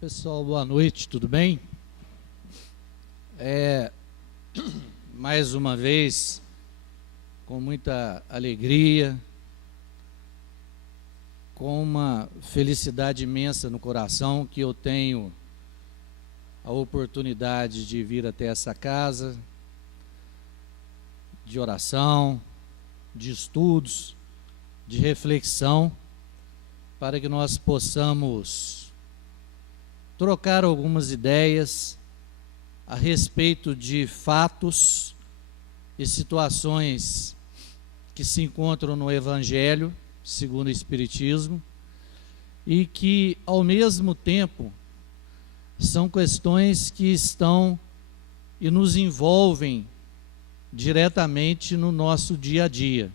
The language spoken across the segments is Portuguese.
Pessoal, boa noite, tudo bem? Mais uma vez, com muita alegria, com uma felicidade imensa no coração, que eu tenho a oportunidade de vir até essa casa, de oração, de estudos, de reflexão, para que nós possamos trocar algumas ideias a respeito de fatos e situações que se encontram no Evangelho, segundo o Espiritismo, e que, ao mesmo tempo, são questões que estão e nos envolvem diretamente no nosso dia a dia.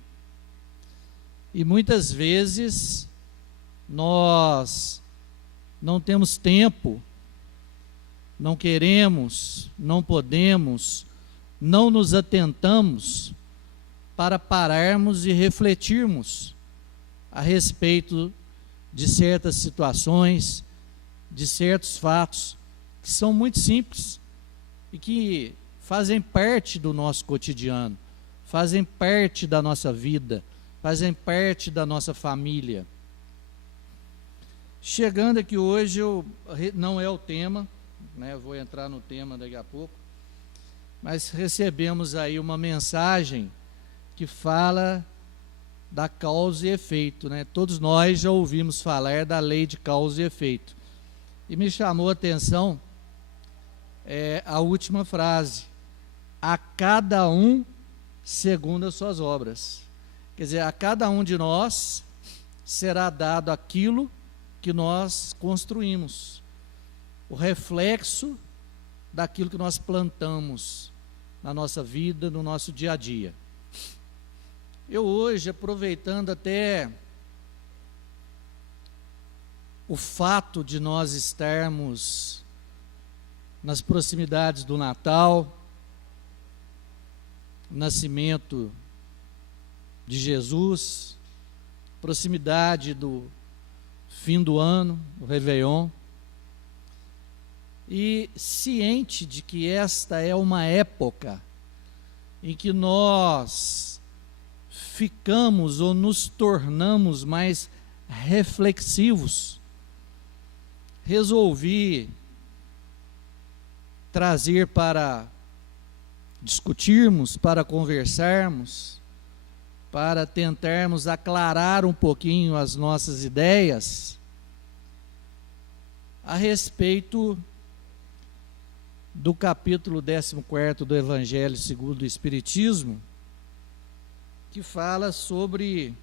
E muitas vezes nós não temos tempo, não queremos, não podemos, não nos atentamos para pararmos e refletirmos a respeito de certas situações, de certos fatos que são muito simples e que fazem parte do nosso cotidiano, fazem parte da nossa vida, fazem parte da nossa família. Chegando aqui hoje, não é o tema, eu vou entrar no tema daqui a pouco, mas recebemos aí uma mensagem que fala da causa e efeito, Todos nós já ouvimos falar da lei de causa e efeito. E me chamou a atenção a última frase: a cada um segundo as suas obras. Quer dizer, a cada um de nós será dado aquilo que nós construímos, o reflexo daquilo que nós plantamos na nossa vida, no nosso dia a dia. Eu hoje, aproveitando até o fato de nós estarmos nas proximidades do Natal, nascimento de Jesus, proximidade do fim do ano, o Réveillon, e ciente de que esta é uma época em que nós ficamos ou nos tornamos mais reflexivos, resolvi trazer para discutirmos, para conversarmos, para tentarmos aclarar um pouquinho as nossas ideias a respeito do capítulo 14 do Evangelho segundo o Espiritismo, que fala sobre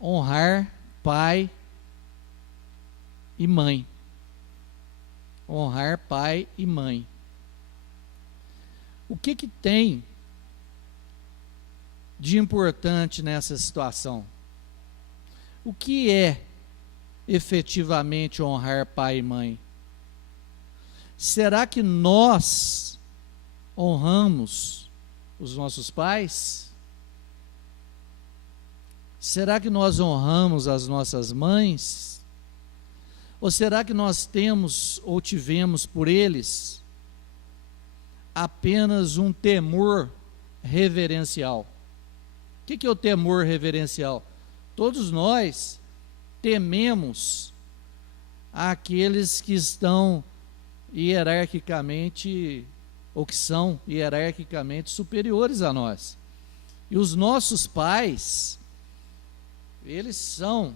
honrar pai e mãe. Honrar pai e mãe. O que tem de importante nessa situação? O que é efetivamente honrar pai e mãe? Será que nós honramos os nossos pais? Será que nós honramos as nossas mães? Ou será que nós temos ou tivemos por eles apenas um temor reverencial? O que é o temor reverencial? Todos nós tememos aqueles que estão hierarquicamente, ou que são hierarquicamente superiores a nós. E os nossos pais, eles são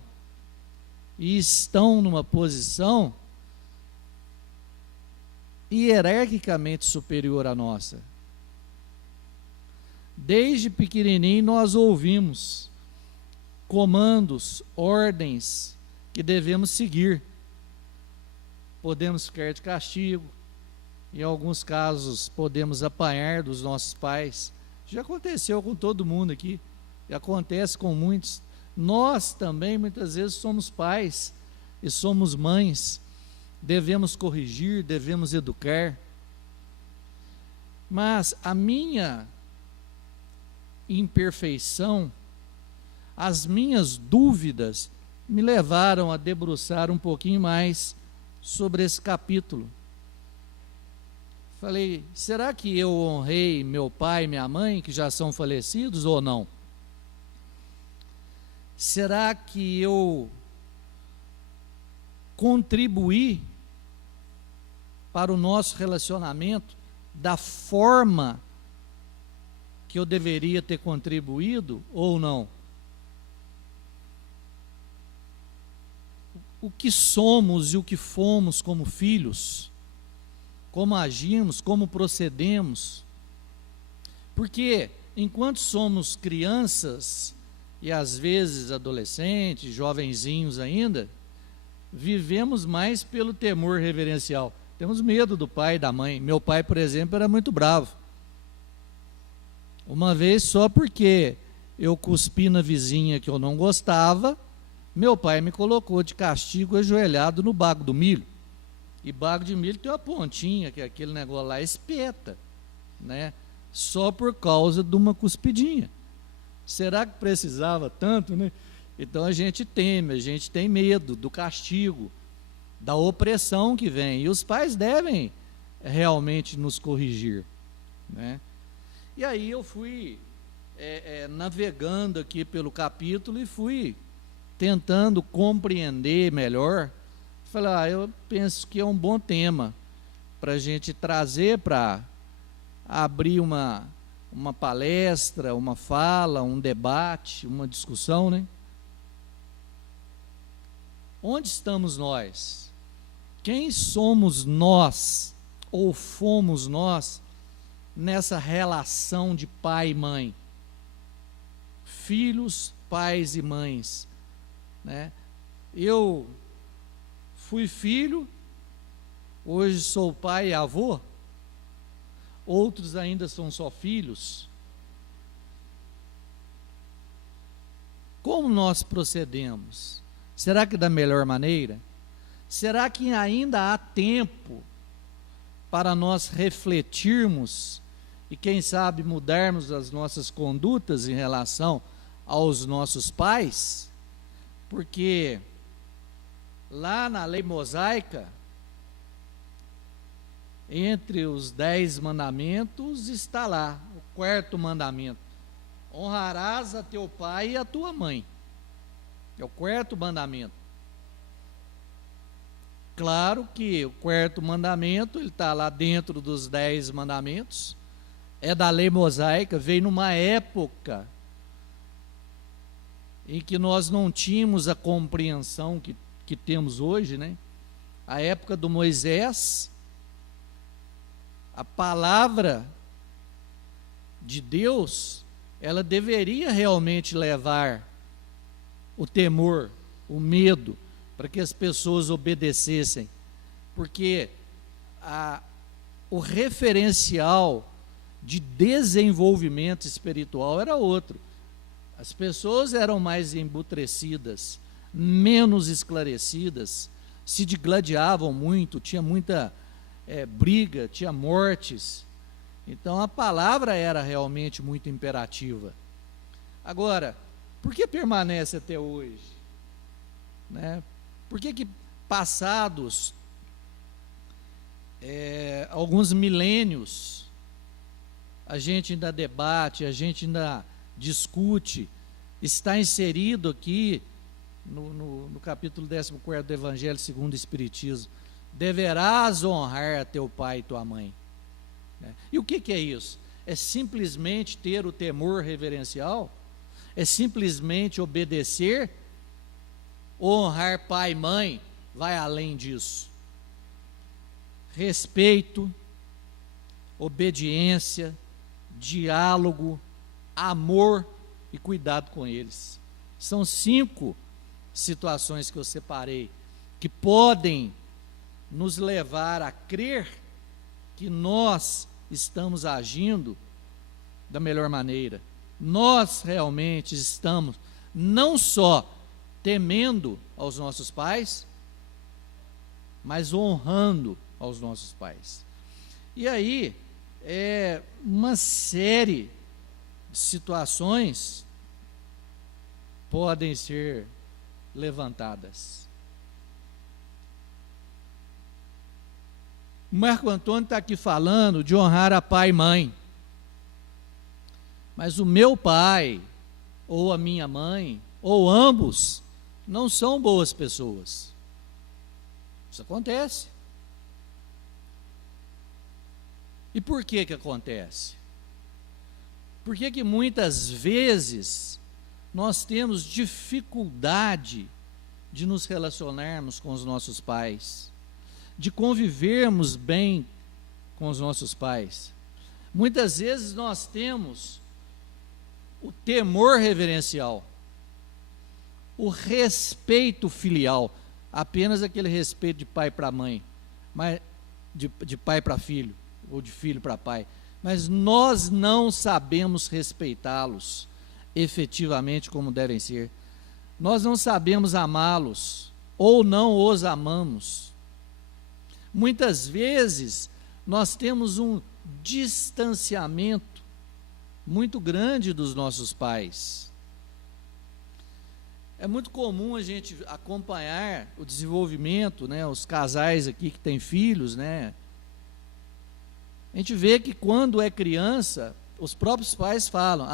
e estão numa posição hierarquicamente superior à nossa. Desde pequenininho nós ouvimos comandos, ordens que devemos seguir. Podemos ficar de castigo, em alguns casos podemos apanhar dos nossos pais. Já aconteceu com todo mundo aqui, e acontece com muitos. Nós também muitas vezes somos pais e somos mães, devemos corrigir, devemos educar. Mas a minha imperfeição, as minhas dúvidas me levaram a debruçar um pouquinho mais sobre esse capítulo. Falei, será que eu honrei meu pai e minha mãe, que já são falecidos, ou não? Será que eu contribuí para o nosso relacionamento da forma que eu deveria ter contribuído ou não? O que somos e o que fomos como filhos, como agimos, como procedemos. Porque enquanto somos crianças e às vezes adolescentes, jovenzinhos ainda, vivemos mais pelo temor reverencial. Temos medo do pai e da mãe. Meu pai, por exemplo, era muito bravo. Uma vez, só porque eu cuspi na vizinha que eu não gostava, meu pai me colocou de castigo ajoelhado no bago do milho. E bago de milho tem uma pontinha, que é aquele negócio lá, espeta, né? Só por causa de uma cuspidinha. Será que precisava tanto, né? Então a gente teme, a gente tem medo do castigo, da opressão que vem. E os pais devem realmente nos corrigir, né? E aí eu fui navegando aqui pelo capítulo e fui tentando compreender melhor. Falei, eu penso que é um bom tema para a gente trazer, para abrir uma palestra, uma fala, um debate, uma discussão, né? Onde estamos nós? Quem somos nós, ou fomos nós, nessa relação de pai e mãe? Filhos, pais e mães, né? Eu fui filho, hoje sou pai e avô, outros ainda são só filhos. Como nós procedemos? Será que da melhor maneira? Será que ainda há tempo para nós refletirmos e, quem sabe, mudarmos as nossas condutas em relação aos nossos pais? Porque lá na lei mosaica, entre os 10 mandamentos, está lá o 4º mandamento: honrarás a teu pai e a tua mãe. É o 4º mandamento. Claro que o 4º mandamento, ele está lá dentro dos 10 mandamentos, é da lei mosaica, veio numa época em que nós não tínhamos a compreensão que temos hoje, né? A época do Moisés, a palavra de Deus, ela deveria realmente levar o temor, o medo, para que as pessoas obedecessem, porque o referencial de desenvolvimento espiritual era outro. As pessoas eram mais embutrecidas, menos esclarecidas, se digladiavam muito, tinha muita briga, tinha mortes. Então a palavra era realmente muito imperativa. Agora, por que permanece até hoje? Né? Por que passados alguns milênios, a gente ainda debate, a gente ainda discute, está inserido aqui no capítulo 14 do Evangelho segundo o Espiritismo: deverás honrar a teu pai e tua mãe. E o que é isso? É simplesmente ter o temor reverencial? É simplesmente obedecer? Honrar pai e mãe vai além disso. Respeito, obediência, diálogo, amor e cuidado com eles. São 5 situações que eu separei, que podem nos levar a crer que nós estamos agindo da melhor maneira. Nós realmente estamos não só temendo aos nossos pais, mas honrando aos nossos pais. E aí, uma série de situações podem ser levantadas. Marco Antônio está aqui falando de honrar a pai e mãe. Mas o meu pai, ou a minha mãe, ou ambos, não são boas pessoas. Isso acontece. E por que que acontece? Por que que muitas vezes nós temos dificuldade de nos relacionarmos com os nossos pais, de convivermos bem com os nossos pais? Muitas vezes nós temos o temor reverencial, o respeito filial, apenas aquele respeito de pai para mãe, mas de pai para filho, ou de filho para pai, mas nós não sabemos respeitá-los efetivamente como devem ser. Nós não sabemos amá-los, ou não os amamos. Muitas vezes nós temos um distanciamento muito grande dos nossos pais. É muito comum a gente acompanhar o desenvolvimento, né, os casais aqui que têm filhos, né? A gente vê que quando é criança, os próprios pais falam: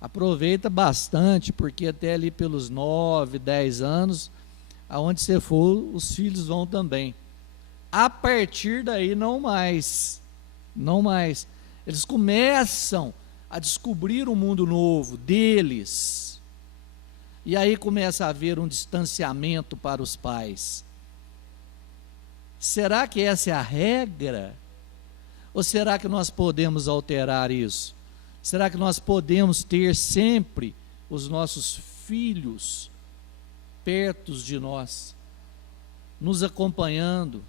aproveita bastante, porque até ali pelos 9, 10 anos, aonde você for, os filhos vão também. A partir daí, não mais. Eles começam a descobrir um mundo novo deles. E aí começa a haver um distanciamento para os pais. Será que essa é a regra? Ou será que nós podemos alterar isso? Será que nós podemos ter sempre os nossos filhos perto de nós, nos acompanhando,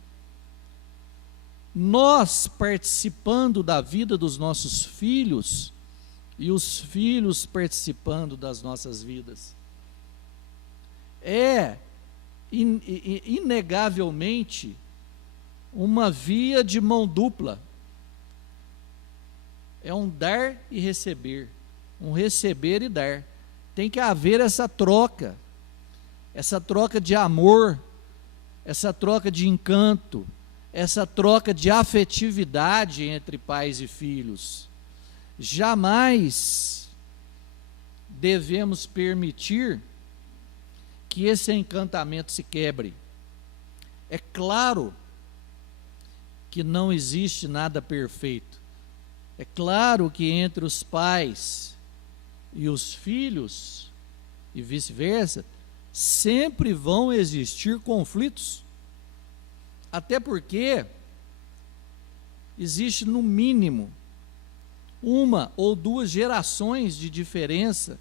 nós participando da vida dos nossos filhos e os filhos participando das nossas vidas? É inegavelmente uma via de mão dupla. É um dar e receber, um receber e dar. Tem que haver essa troca de amor, essa troca de encanto, essa troca de afetividade entre pais e filhos. Jamais devemos permitir que esse encantamento se quebre. É claro que não existe nada perfeito. É claro que entre os pais e os filhos, e vice-versa, sempre vão existir conflitos. Até porque existe no mínimo uma ou duas gerações de diferença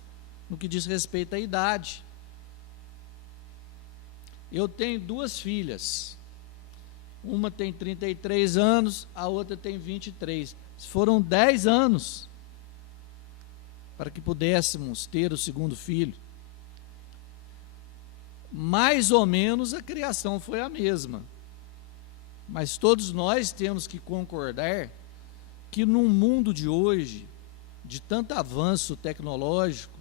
no que diz respeito à idade. Eu tenho duas filhas. Uma tem 33 anos, a outra tem 23. Foram 10 anos para que pudéssemos ter o segundo filho. Mais ou menos a criação foi a mesma. Mas todos nós temos que concordar que num mundo de hoje, de tanto avanço tecnológico,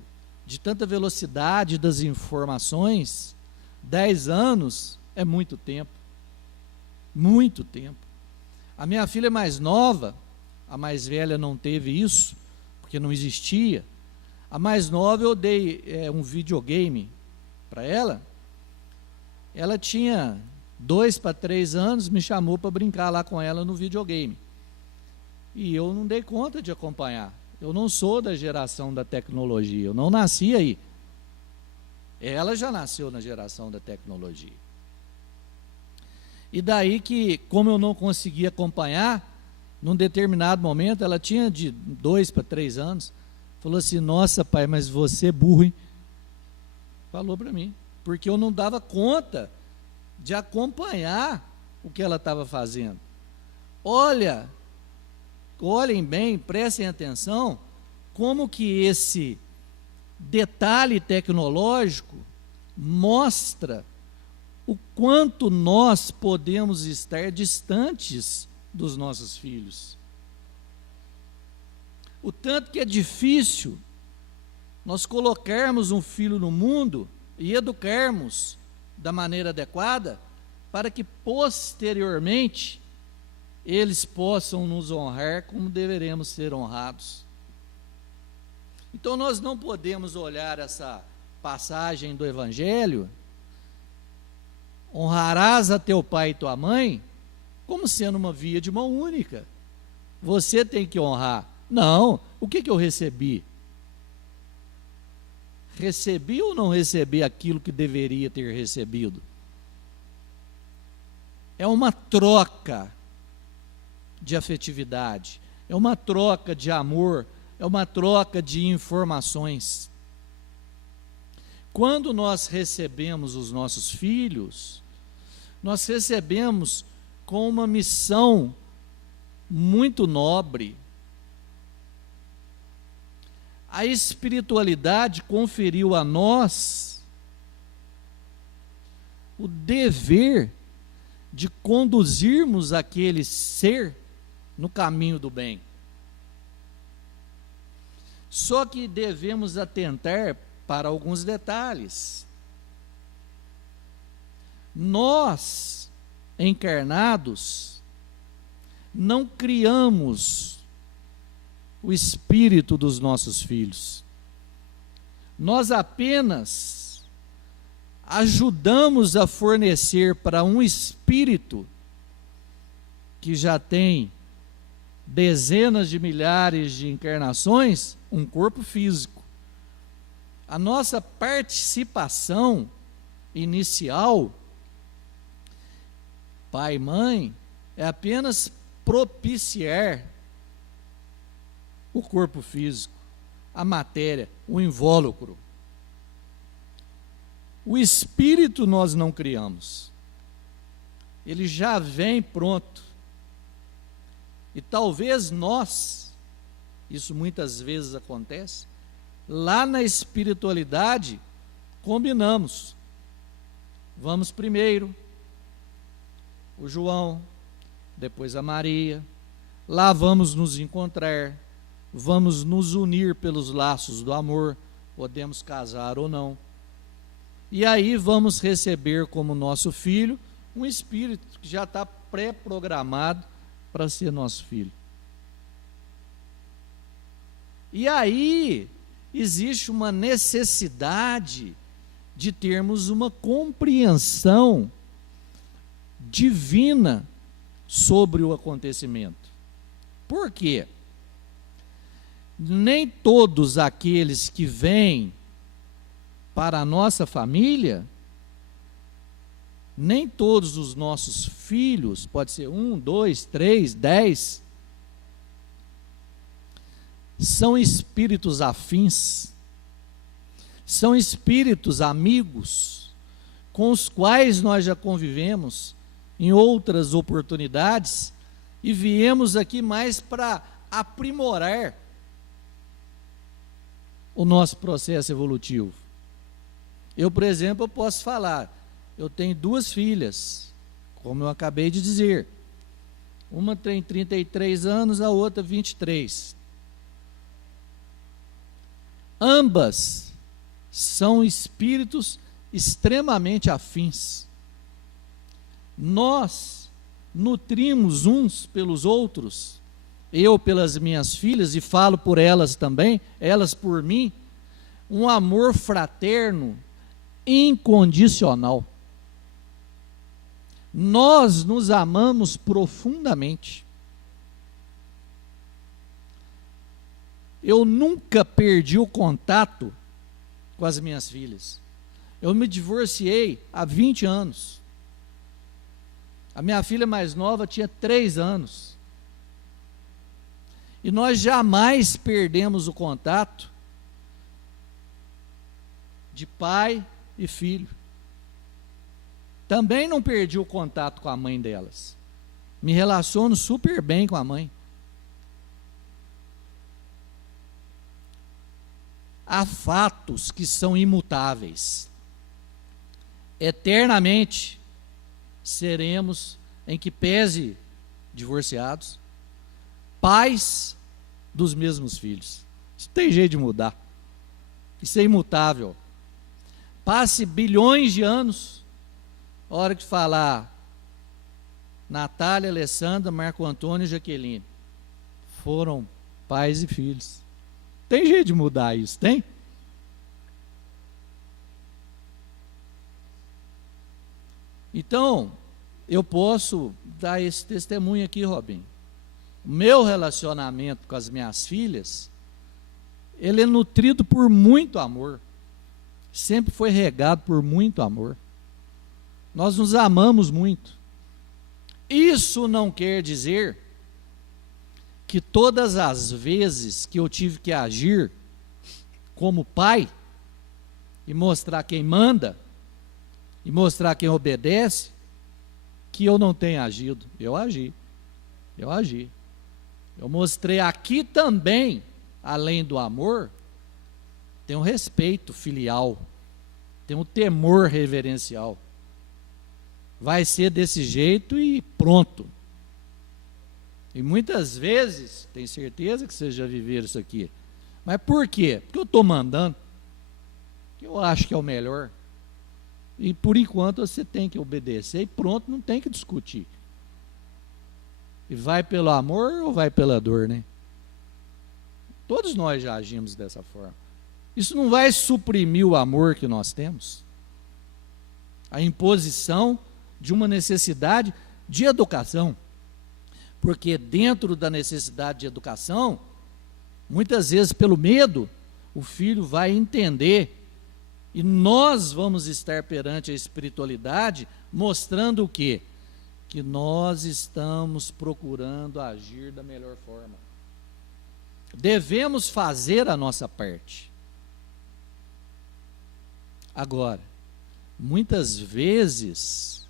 de tanta velocidade das informações, 10 anos é muito tempo. Muito tempo. A minha filha mais nova, a mais velha não teve isso, porque não existia. A mais nova eu dei um videogame para ela. Ela tinha 2 para 3 anos, me chamou para brincar lá com ela no videogame. E eu não dei conta de acompanhar. Eu não sou da geração da tecnologia, eu não nasci aí. Ela já nasceu na geração da tecnologia. E daí que, como eu não conseguia acompanhar, num determinado momento, ela tinha de 2 para 3 anos, falou assim: nossa pai, mas você é burro, hein? Falou para mim, porque eu não dava conta de acompanhar o que ela estava fazendo. Olhem bem, prestem atenção, como que esse detalhe tecnológico mostra o quanto nós podemos estar distantes dos nossos filhos. O tanto que é difícil nós colocarmos um filho no mundo e educarmos da maneira adequada, para que posteriormente eles possam nos honrar como deveremos ser honrados. Então nós não podemos olhar essa passagem do Evangelho, honrarás a teu pai e tua mãe, como sendo uma via de mão única. Você tem que honrar. Não, o que eu recebi? Recebi ou não recebi aquilo que deveria ter recebido? É uma troca de afetividade, é uma troca de amor, é uma troca de informações. Quando nós recebemos os nossos filhos, nós recebemos com uma missão muito nobre. A espiritualidade conferiu a nós o dever de conduzirmos aquele ser no caminho do bem. Só que devemos atentar para alguns detalhes. Nós, encarnados, não criamos o espírito dos nossos filhos. Nós apenas ajudamos a fornecer para um espírito que já tem dezenas de milhares de encarnações, um corpo físico. A nossa participação inicial, pai e mãe, é apenas propiciar o corpo físico, a matéria, o invólucro. O espírito nós não criamos. Ele já vem pronto. E talvez nós, isso muitas vezes acontece, lá na espiritualidade, combinamos. Vamos primeiro o João, depois a Maria, lá vamos nos encontrar, vamos nos unir pelos laços do amor, podemos casar ou não. E aí vamos receber como nosso filho um espírito que já está pré-programado para ser nosso filho. E aí existe uma necessidade de termos uma compreensão divina sobre o acontecimento. Por quê? Nem todos aqueles que vêm para a nossa família, nem todos os nossos filhos, pode ser 1, 2, 3, 10, são espíritos afins, são espíritos amigos, com os quais nós já convivemos em outras oportunidades, e viemos aqui mais para aprimorar o nosso processo evolutivo. Eu, por exemplo, eu posso falar, eu tenho 2 filhas, como eu acabei de dizer. Uma tem 33 anos, a outra 23. Ambas são espíritos extremamente afins. Nós nutrimos uns pelos outros, eu pelas minhas filhas, e falo por elas também, elas por mim, um amor fraterno, incondicional. Nós nos amamos profundamente. Eu nunca perdi o contato com as minhas filhas. Eu me divorciei há 20 anos. A minha filha mais nova tinha 3 anos. E nós jamais perdemos o contato de pai e filho. Também não perdi o contato com a mãe delas. Me relaciono super bem com a mãe. Há fatos que são imutáveis. Eternamente seremos, em que pese divorciados, pais dos mesmos filhos. Isso tem jeito de mudar. Isso é imutável. passe bilhões de anos, a hora que falar Natália, Alessandra, Marco Antônio e Jaqueline foram pais e filhos. Tem jeito de mudar isso, tem? Então, eu posso dar esse testemunho aqui, Robin. O meu relacionamento com as minhas filhas, ele é nutrido por muito amor. Sempre foi regado por muito amor. Nós nos amamos muito. Isso não quer dizer que todas as vezes que eu tive que agir como pai, e mostrar quem manda, e mostrar quem obedece, que eu não tenha agido. Eu agi. Eu mostrei aqui também, além do amor, tem um respeito filial, tem um temor reverencial. Vai ser desse jeito e pronto. E muitas vezes, tenho certeza que vocês já viveram isso aqui. Mas por quê? Porque eu estou mandando, que eu acho que é o melhor. E por enquanto você tem que obedecer e pronto, não tem que discutir. E vai pelo amor ou vai pela dor, né? Todos nós já agimos dessa forma. Isso não vai suprimir o amor que nós temos. A imposição de uma necessidade de educação. Porque dentro da necessidade de educação, muitas vezes pelo medo, o filho vai entender. E nós vamos estar perante a espiritualidade mostrando o quê? Que nós estamos procurando agir da melhor forma. Devemos fazer a nossa parte. Agora, muitas vezes,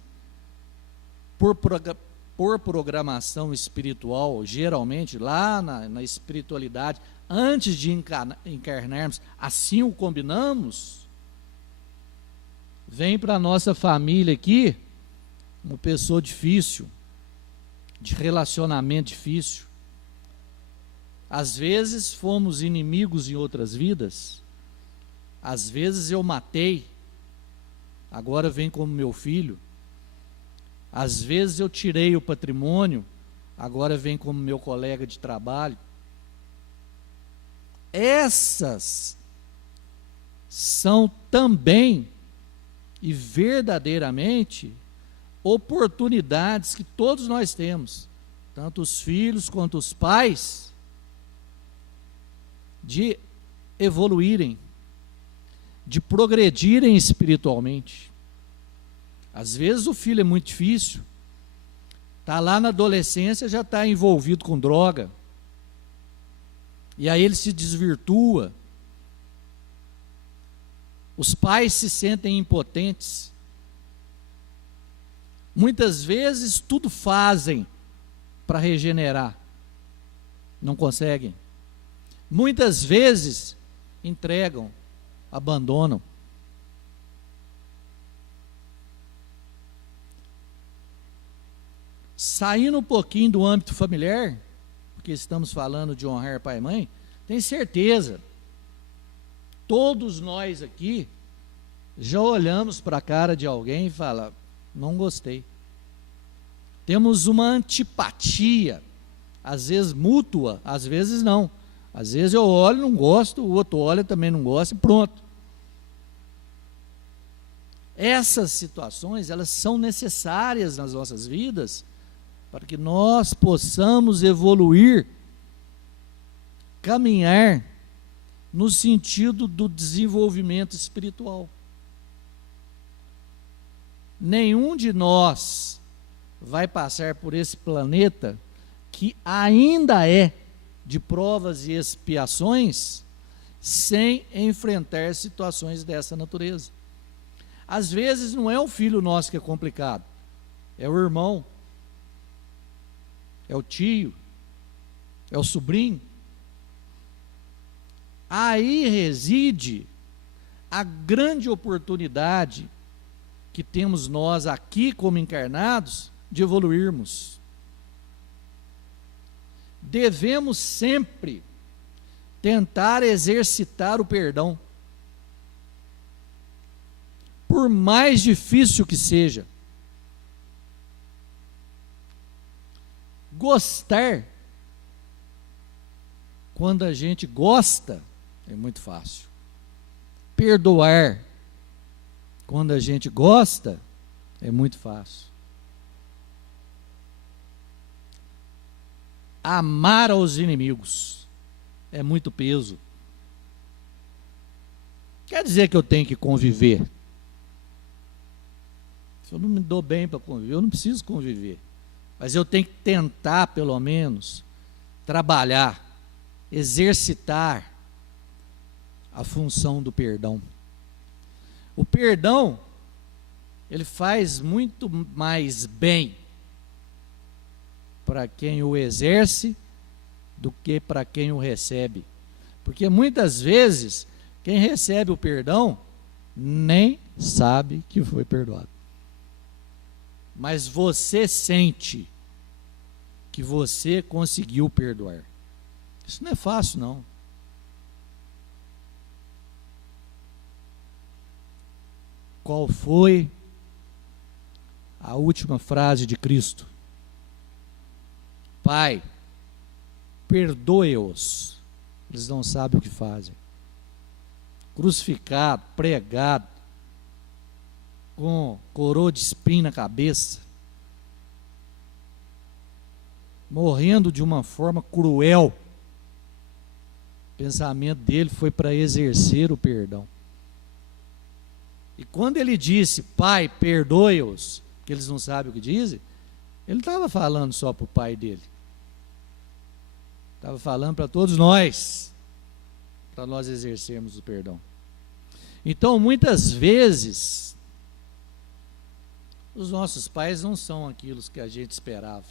por programação espiritual, geralmente lá na espiritualidade, antes de encarnarmos, assim o combinamos, vem para a nossa família aqui uma pessoa difícil, de relacionamento difícil. Às vezes fomos inimigos em outras vidas, às vezes eu matei, agora vem como meu filho. Às vezes eu tirei o patrimônio, agora vem como meu colega de trabalho. Essas são também e verdadeiramente oportunidades que todos nós temos, tanto os filhos quanto os pais, de evoluírem, de progredirem espiritualmente. Às vezes o filho é muito difícil, está lá na adolescência, já está envolvido com droga, e aí ele se desvirtua, os pais se sentem impotentes, muitas vezes tudo fazem para regenerar, não conseguem, muitas vezes entregam, abandonam. Saindo um pouquinho do âmbito familiar, porque estamos falando de honrar pai e mãe, tenho certeza, todos nós aqui já olhamos para a cara de alguém e falamos, não gostei. Temos uma antipatia, às vezes mútua, às vezes não. Às vezes eu olho, não gosto, o outro olha, também não gosta e pronto. Essas situações, elas são necessárias nas nossas vidas para que nós possamos evoluir, caminhar no sentido do desenvolvimento espiritual. Nenhum de nós vai passar por esse planeta que ainda é de provas e expiações sem enfrentar situações dessa natureza. Às vezes não é o filho nosso que é complicado, é o irmão, é o tio, é o sobrinho. Aí reside a grande oportunidade que temos nós aqui como encarnados de evoluirmos. Devemos sempre tentar exercitar o perdão. por mais difícil que seja. Gostar, quando a gente gosta, é muito fácil. Perdoar, quando a gente gosta, é muito fácil. Amar aos inimigos é muito peso. Quer dizer que eu tenho que conviver. Se eu não me dou bem para conviver, eu não preciso conviver. Mas eu tenho que tentar, pelo menos, trabalhar, exercitar a função do perdão. O perdão, ele faz muito mais bem para quem o exerce do que para quem o recebe. Porque muitas vezes, quem recebe o perdão nem sabe que foi perdoado. Mas você sente que você conseguiu perdoar. Isso não é fácil, não. Qual foi a última frase de Cristo? Pai, perdoe-os, eles não sabem o que fazem. Crucificado, pregado, com coroa de espinho na cabeça, morrendo de uma forma cruel. O pensamento dele foi para exercer o perdão. E quando ele disse, Pai, perdoe-os, que eles não sabem o que dizem, ele não estava falando só para o pai dele. Estava falando para todos nós, para nós exercermos o perdão. Então, muitas vezes, os nossos pais não são aquilo que a gente esperava.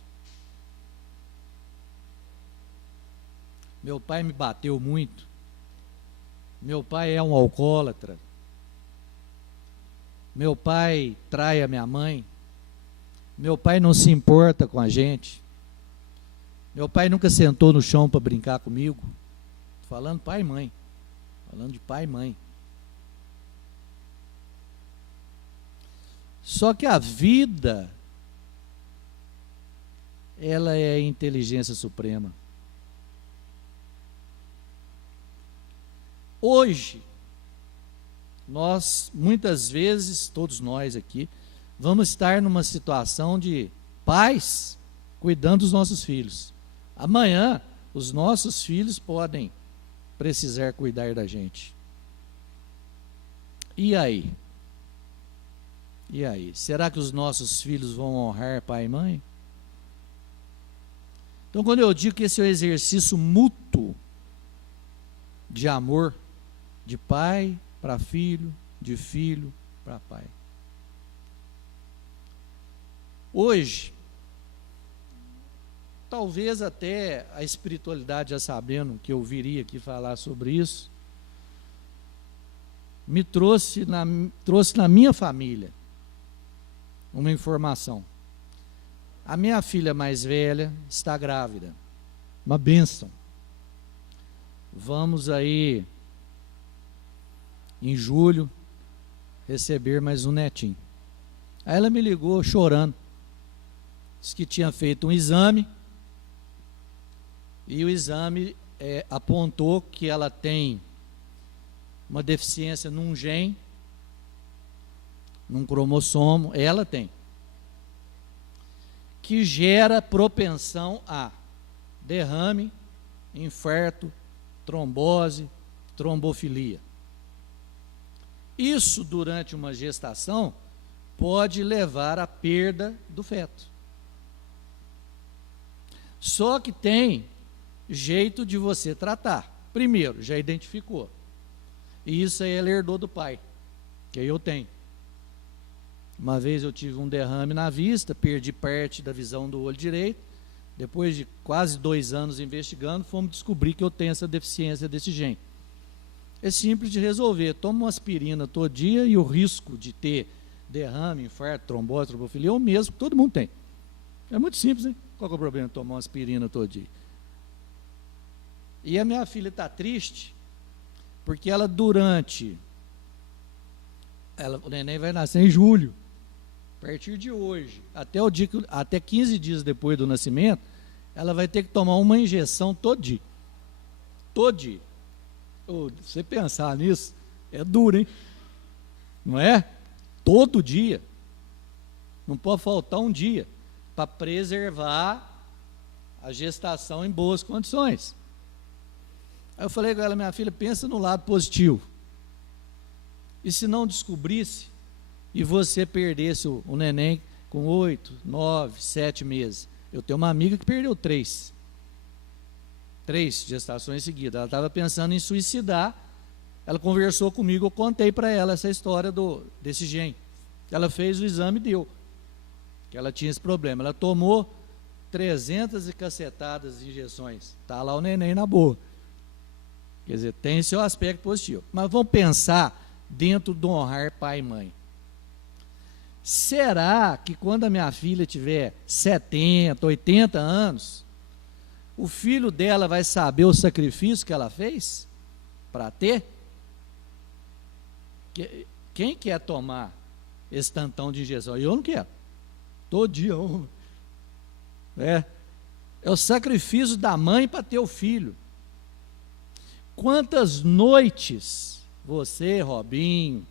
Meu pai me bateu muito. Meu pai é um alcoólatra. Meu pai trai a minha mãe. Meu pai não se importa com a gente. Meu pai nunca sentou no chão para brincar comigo. Falando pai e mãe. Falando de pai e mãe. Só que a vida, ela é a inteligência suprema. Hoje, nós, muitas vezes, todos nós aqui, vamos estar numa situação de pais cuidando dos nossos filhos. Amanhã, os nossos filhos podem precisar cuidar da gente. E aí? E aí? Será que os nossos filhos vão honrar pai e mãe? Então, quando eu digo que esse é o exercício mútuo de amor, de pai para filho, de filho para pai. Hoje, talvez até a espiritualidade, já sabendo que eu viria aqui falar sobre isso, me trouxe na minha família uma informação. A minha filha mais velha está grávida. Uma bênção. Vamos aí, em julho, receber mais um netinho. Aí ela me ligou chorando. Disse que tinha feito um exame. E o exame apontou que ela tem uma deficiência num gene, num cromossomo, ela tem, que gera propensão a derrame, infarto, trombose, trombofilia. Isso, durante uma gestação, pode levar à perda do feto. Só que tem jeito de você tratar. Primeiro, já identificou. E isso aí ela herdou do pai, que eu tenho. Uma vez eu tive um derrame na vista, perdi parte da visão do olho direito. Depois de quase 2 anos investigando, fomos descobrir que eu tenho essa deficiência desse gene. É simples de resolver. Toma uma aspirina todo dia e o risco de ter derrame, infarto, trombose, trombofilia é o mesmo que todo mundo tem. É muito simples, hein? Qual que é o problema de tomar uma aspirina todo dia? E a minha filha está triste porque ela, durante O neném vai nascer em julho. A partir de hoje, até 15 dias depois do nascimento, ela vai ter que tomar uma injeção todo dia. Todo dia. Você pensar nisso, é duro, hein? Não é? Todo dia. Não pode faltar um dia para preservar a gestação em boas condições. Aí eu falei com ela, minha filha, pensa no lado positivo. E se não descobrisse e você perdesse o neném com 8, 9, 7 meses? Eu tenho uma amiga que perdeu 3 gestações seguidas. Ela estava pensando em suicidar. Ela conversou comigo, eu contei para ela essa história desse gene. Ela fez o exame e deu que ela tinha esse problema. Ela tomou 300 e cacetadas de injeções. Está lá o neném na boa. Quer dizer, tem seu aspecto positivo. Mas vamos pensar dentro do honrar pai e mãe. Será que quando a minha filha tiver 70, 80 anos, o filho dela vai saber o sacrifício que ela fez para ter? Quem quer tomar esse tantão de injeção? Eu não quero. Todo dia é o sacrifício da mãe para ter o filho. Quantas noites você, Robinho,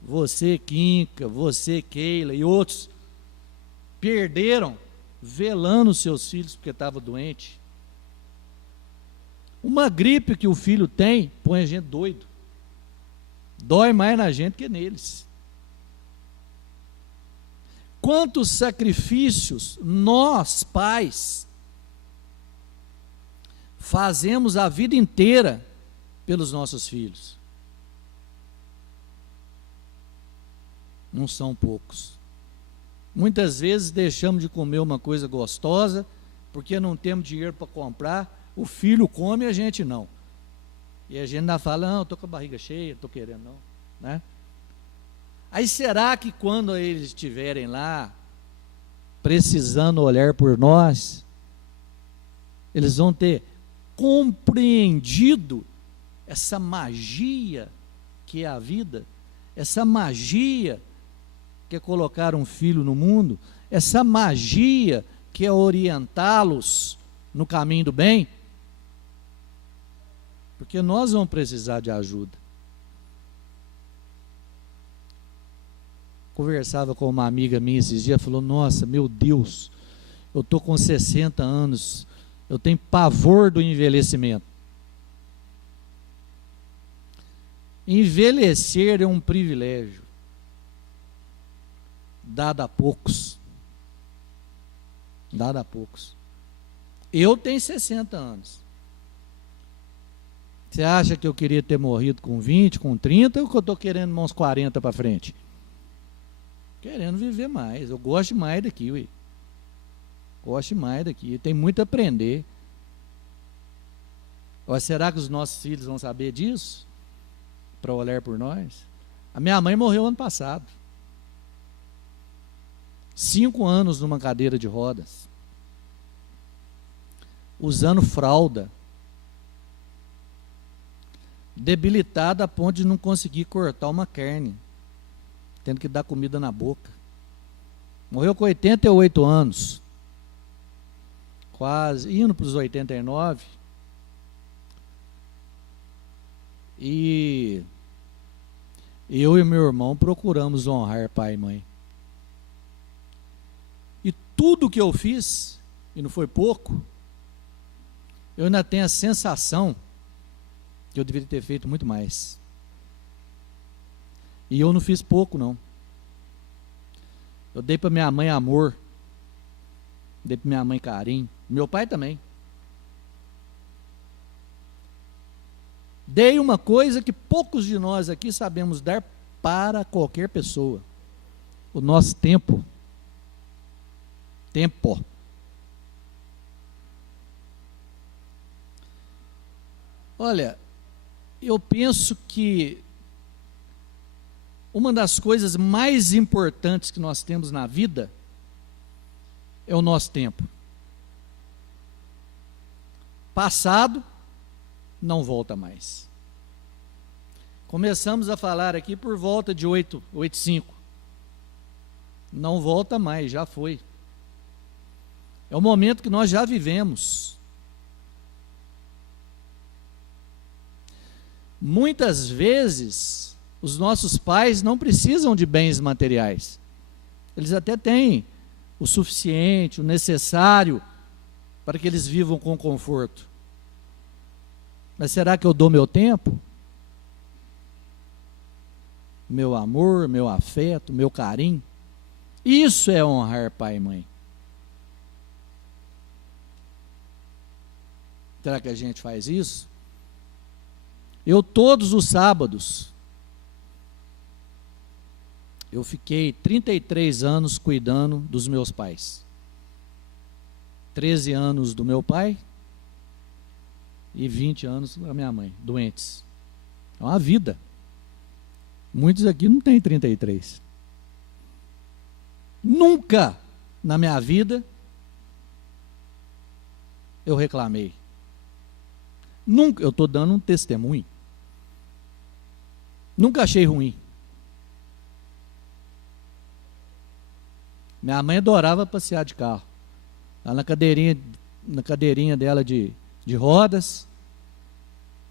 você, Quinca, você, Keila e outros perderam velando seus filhos porque estavam doentes? Uma gripe que o filho tem põe a gente doido. Dói mais na gente que neles. Quantos sacrifícios nós, pais, fazemos a vida inteira pelos nossos filhos? Não são poucos. Muitas vezes deixamos de comer uma coisa gostosa porque não temos dinheiro para comprar. O filho come e a gente não. E a gente ainda fala, não, estou com a barriga cheia, estou querendo não, né? Aí será que quando eles estiverem lá, precisando olhar por nós, eles vão ter compreendido essa magia que é a vida, essa magia que é colocar um filho no mundo, essa magia que é orientá-los no caminho do bem? Porque nós vamos precisar de ajuda. Conversava com uma amiga minha esses dias, falou, nossa, meu Deus, eu estou com 60 anos, eu tenho pavor do envelhecimento. Envelhecer é um privilégio, dado a poucos. Dado a poucos. Eu tenho 60 anos. Você acha que eu queria ter morrido com 20, com 30, ou que eu estou querendo uns 40 para frente? Querendo viver mais. Eu gosto mais daqui, ué. Gosto mais daqui. Tem muito a aprender. Mas será que os nossos filhos vão saber disso? Para olhar por nós? A minha mãe morreu ano passado. 5 anos numa cadeira de rodas. Usando fralda. Debilitada a ponto de não conseguir cortar uma carne. Tendo que dar comida na boca. Morreu com 88 anos. Quase, indo para os 89. E eu e meu irmão procuramos honrar pai e mãe. E tudo que eu fiz, e não foi pouco, eu ainda tenho a sensação que eu deveria ter feito muito mais. E eu não fiz pouco, não. Eu dei para minha mãe amor. Dei para minha mãe carinho. Meu pai também. Dei uma coisa que poucos de nós aqui sabemos dar para qualquer pessoa. O nosso tempo. Tempo. Olha, eu penso que uma das coisas mais importantes que nós temos na vida é o nosso tempo. Passado não volta mais. Começamos a falar aqui por volta de 8h05. Não volta mais, já foi. É o momento que nós já vivemos. Muitas vezes, os nossos pais não precisam de bens materiais. Eles até têm o suficiente, o necessário, para que eles vivam com conforto. Mas será que eu dou meu tempo? Meu amor, meu afeto, meu carinho? Isso é honrar pai e mãe. Será que a gente faz isso? Eu, todos os sábados, eu fiquei 33 anos cuidando dos meus pais. 13 anos do meu pai e 20 anos da minha mãe, doentes. É uma vida. Muitos aqui não têm 33. Nunca na minha vida eu reclamei. Nunca, eu estou dando um testemunho. Nunca achei ruim. Minha mãe adorava passear de carro. Lá na cadeirinha dela de rodas.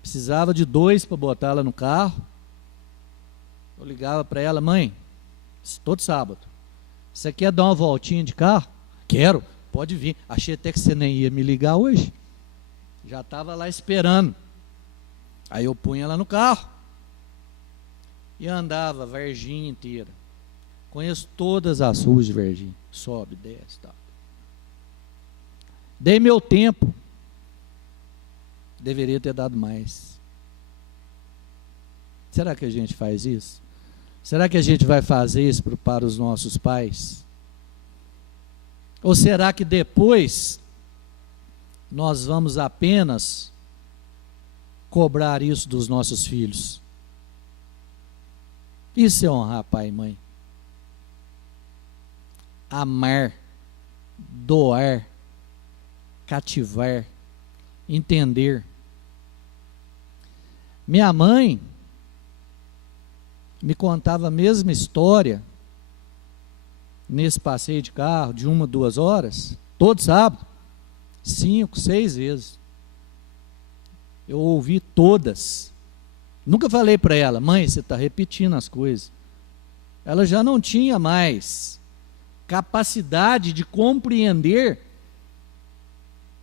Precisava de 2 para botar ela no carro. Eu ligava para ela: mãe, todo sábado, você quer dar uma voltinha de carro? Quero, pode vir. Achei até que você nem ia me ligar hoje. Já estava lá esperando. Aí eu punha ela no carro e andava Varginha inteira. Conheço todas as ruas de Varginha. Sobe, desce, tal. Dei meu tempo. Deveria ter dado mais. Será que a gente faz isso? Será que a gente vai fazer isso para os nossos pais? Ou será que depois nós vamos apenas cobrar isso dos nossos filhos? Isso é honrar pai e mãe. Amar, doar, cativar, entender. Minha mãe me contava a mesma história nesse passeio de carro de 1, 2 horas, todo sábado, 5, 6 vezes. Eu ouvi todas. Nunca falei para ela: mãe, você está repetindo as coisas. Ela já não tinha mais capacidade de compreender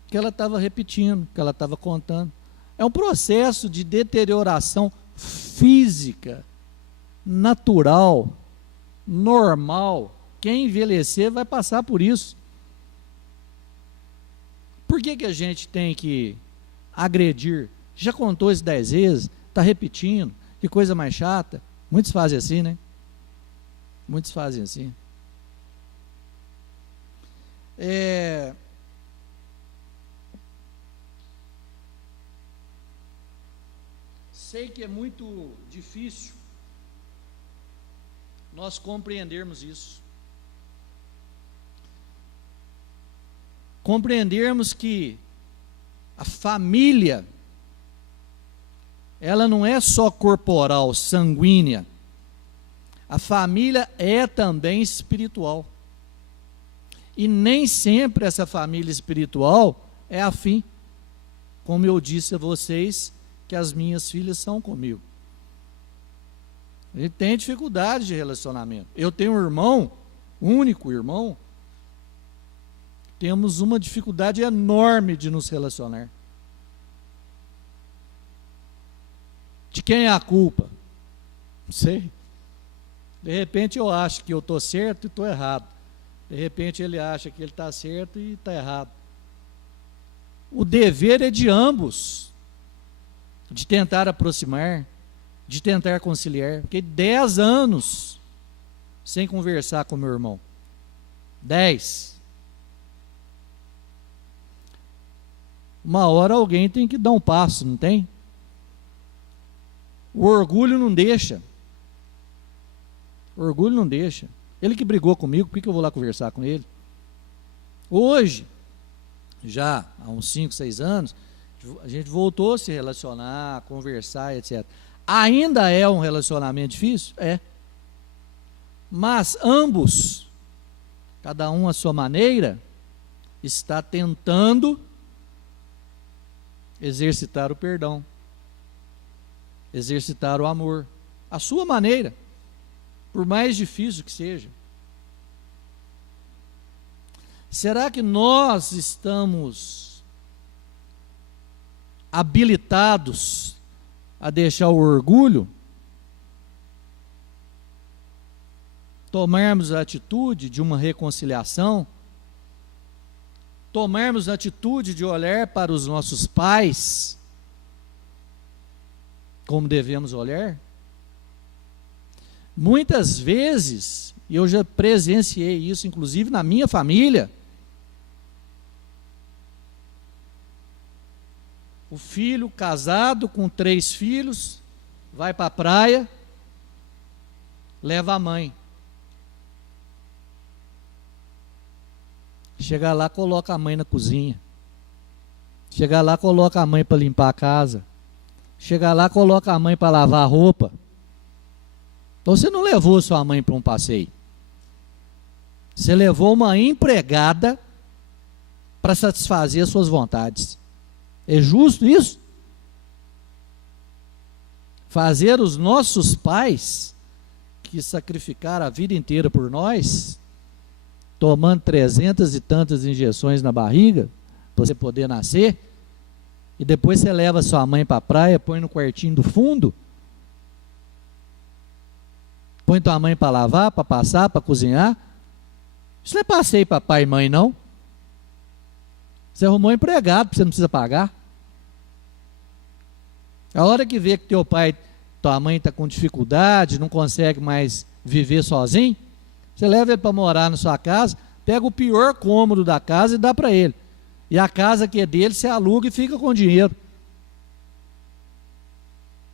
que ela estava repetindo, que ela estava contando. É um processo de deterioração física, natural, normal. Quem envelhecer vai passar por isso. Por que a gente tem que agredir? Já contou isso 10 vezes, está repetindo, que coisa mais chata. Muitos fazem assim, né? Muitos fazem assim. Sei que é muito difícil nós compreendermos isso. Compreendermos que a família, ela não é só corporal, sanguínea. A família é também espiritual. E nem sempre essa família espiritual é afim, como eu disse a vocês, que as minhas filhas são comigo. A gente tem dificuldade de relacionamento. Eu tenho um irmão, único irmão, temos uma dificuldade enorme de nos relacionar. De quem é a culpa? Não sei. De repente eu acho que eu estou certo e estou errado. De repente ele acha que ele está certo e está errado. O dever é de ambos, de tentar aproximar, de tentar conciliar. Fiquei 10 anos sem conversar com meu irmão. 10. Uma hora alguém tem que dar um passo, não tem? O orgulho não deixa. O orgulho não deixa. Ele que brigou comigo, por que eu vou lá conversar com ele? Hoje, já há uns 5, 6 anos, a gente voltou a se relacionar, a conversar, etc. Ainda é um relacionamento difícil? É. Mas ambos, cada um à sua maneira, está tentando exercitar o perdão, exercitar o amor, à sua maneira, por mais difícil que seja. Será que nós estamos habilitados a deixar o orgulho, tomarmos a atitude de uma reconciliação, tomarmos a atitude de olhar para os nossos pais como devemos olhar? Muitas vezes, e eu já presenciei isso, inclusive na minha família, o filho casado com 3 filhos, vai para a praia, leva a mãe. Chega lá, coloca a mãe na cozinha. Chega lá, coloca a mãe para limpar a casa. Chega lá, coloca a mãe para lavar a roupa. Então você não levou sua mãe para um passeio. Você levou uma empregada para satisfazer as suas vontades. É justo isso? Fazer os nossos pais, que sacrificaram a vida inteira por nós, tomando 300 e tantas injeções na barriga, para você poder nascer, e depois você leva sua mãe para a praia, põe no quartinho do fundo, põe tua mãe para lavar, para passar, para cozinhar. Isso não é passeio para pai e mãe, não. Você arrumou um empregado, você não precisa pagar. A hora que vê que teu pai, tua mãe está com dificuldade, não consegue mais viver sozinho, você leva ele para morar na sua casa, pega o pior cômodo da casa e dá para ele. E a casa que é dele, você aluga e fica com dinheiro.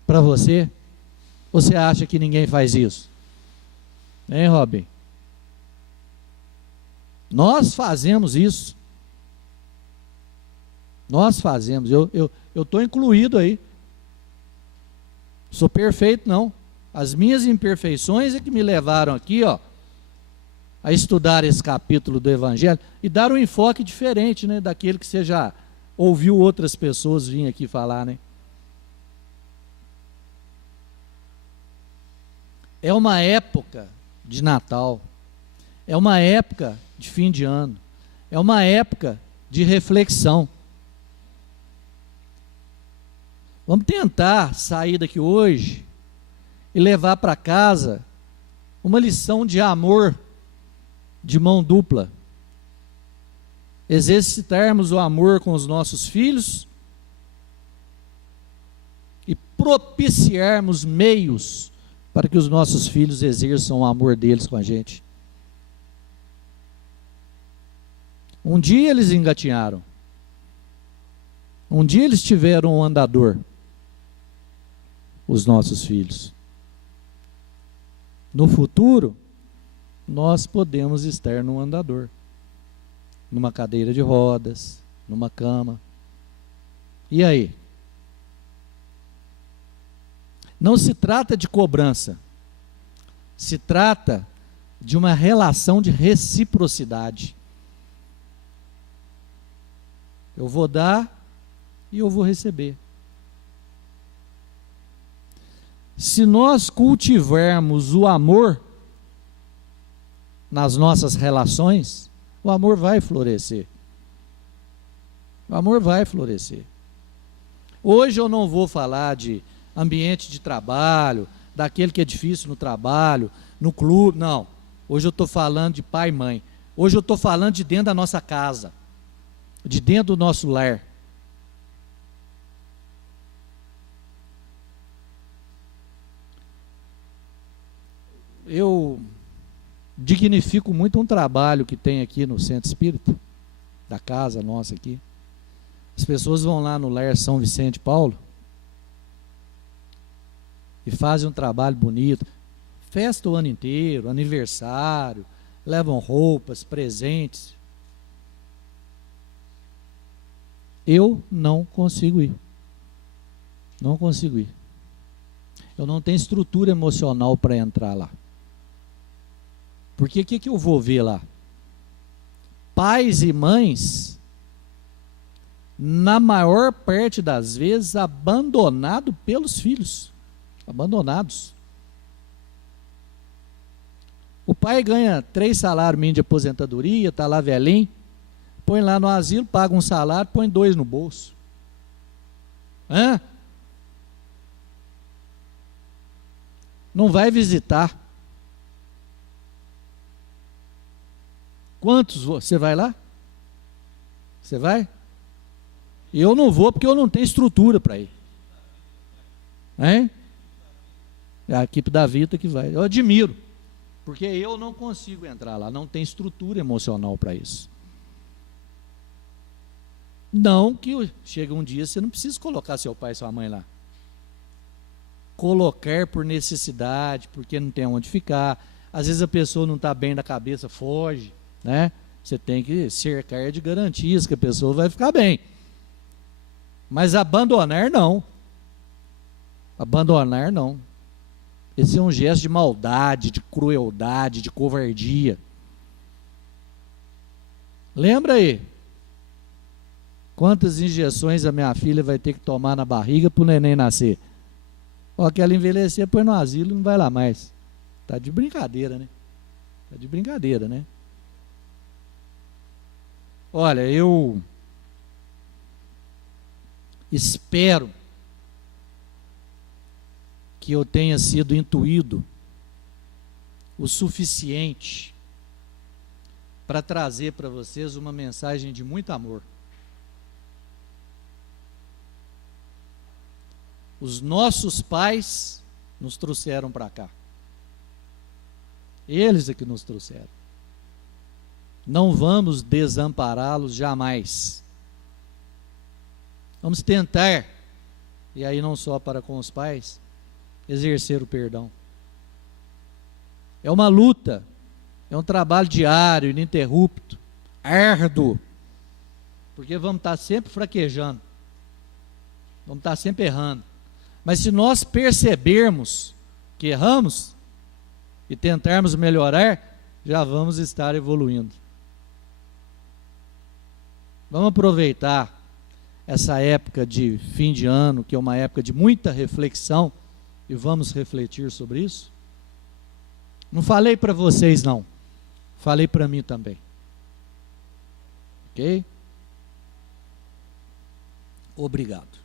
Para você? Ou você acha que ninguém faz isso? Hein, Robin? Nós fazemos isso. Nós fazemos. Eu estou incluído aí. Sou perfeito, não. As minhas imperfeições é que me levaram aqui, ó, a estudar esse capítulo do Evangelho e dar um enfoque diferente, né, daquele que você já ouviu outras pessoas virem aqui falar, né? É uma época de Natal, é uma época de fim de ano, é uma época de reflexão. Vamos tentar sair daqui hoje e levar para casa uma lição de amor de mão dupla. Exercitarmos o amor com os nossos filhos e propiciarmos meios para que os nossos filhos exerçam o amor deles com a gente. Um dia eles engatinharam. Um dia eles tiveram um andador. Os nossos filhos. No futuro, nós podemos estar num andador, numa cadeira de rodas, numa cama. E aí? Não se trata de cobrança, se trata de uma relação de reciprocidade. Eu vou dar e eu vou receber. Se nós cultivarmos o amor nas nossas relações, o amor vai florescer. O amor vai florescer. Hoje eu não vou falar de ambiente de trabalho, daquele que é difícil no trabalho, no clube, não. Hoje eu estou falando de pai e mãe. Hoje eu estou falando de dentro da nossa casa, de dentro do nosso lar. Eu dignifico muito um trabalho que tem aqui no Centro Espírita, da casa nossa aqui. As pessoas vão lá no Lar São Vicente Paulo e fazem um trabalho bonito. Festa o ano inteiro, aniversário, levam roupas, presentes. Eu não consigo ir. Não consigo ir. Eu não tenho estrutura emocional para entrar lá. Porque o que eu vou ver lá? Pais e mães, na maior parte das vezes, abandonados pelos filhos. Abandonados. O pai ganha 3 salários mínimos de aposentadoria, está lá velhinho, põe lá no asilo, paga um salário, põe 2 no bolso. Hã? Não vai visitar. Quantos você vai lá? Você vai? Eu não vou porque eu não tenho estrutura para ir. Hein? É a equipe da Vita que vai. Eu admiro, porque eu não consigo entrar lá, não tenho estrutura emocional para isso. Não que chega um dia você não precisa colocar seu pai e sua mãe lá. Colocar por necessidade, porque não tem onde ficar. Às vezes a pessoa não está bem da cabeça, foge, né? Você tem que cercar de garantias que a pessoa vai ficar bem. Mas abandonar não. Abandonar não. Esse é um gesto de maldade, de crueldade, de covardia. Lembra aí? Quantas injeções a minha filha vai ter que tomar na barriga para o neném nascer? Ó, que ela envelhecer, põe no asilo e não vai lá mais. Tá de brincadeira, né? Tá de brincadeira, né? Olha, eu espero que eu tenha sido intuído o suficiente para trazer para vocês uma mensagem de muito amor. Os nossos pais nos trouxeram para cá. Eles é que nos trouxeram. Não vamos desampará-los jamais. Vamos tentar, e aí não só para com os pais, exercer o perdão. É uma luta, é um trabalho diário, ininterrupto, árduo, porque vamos estar sempre fraquejando, vamos estar sempre errando. Mas se nós percebermos que erramos e tentarmos melhorar, já vamos estar evoluindo. Vamos aproveitar essa época de fim de ano, que é uma época de muita reflexão, e vamos refletir sobre isso? Não falei para vocês não, falei para mim também. Ok? Obrigado.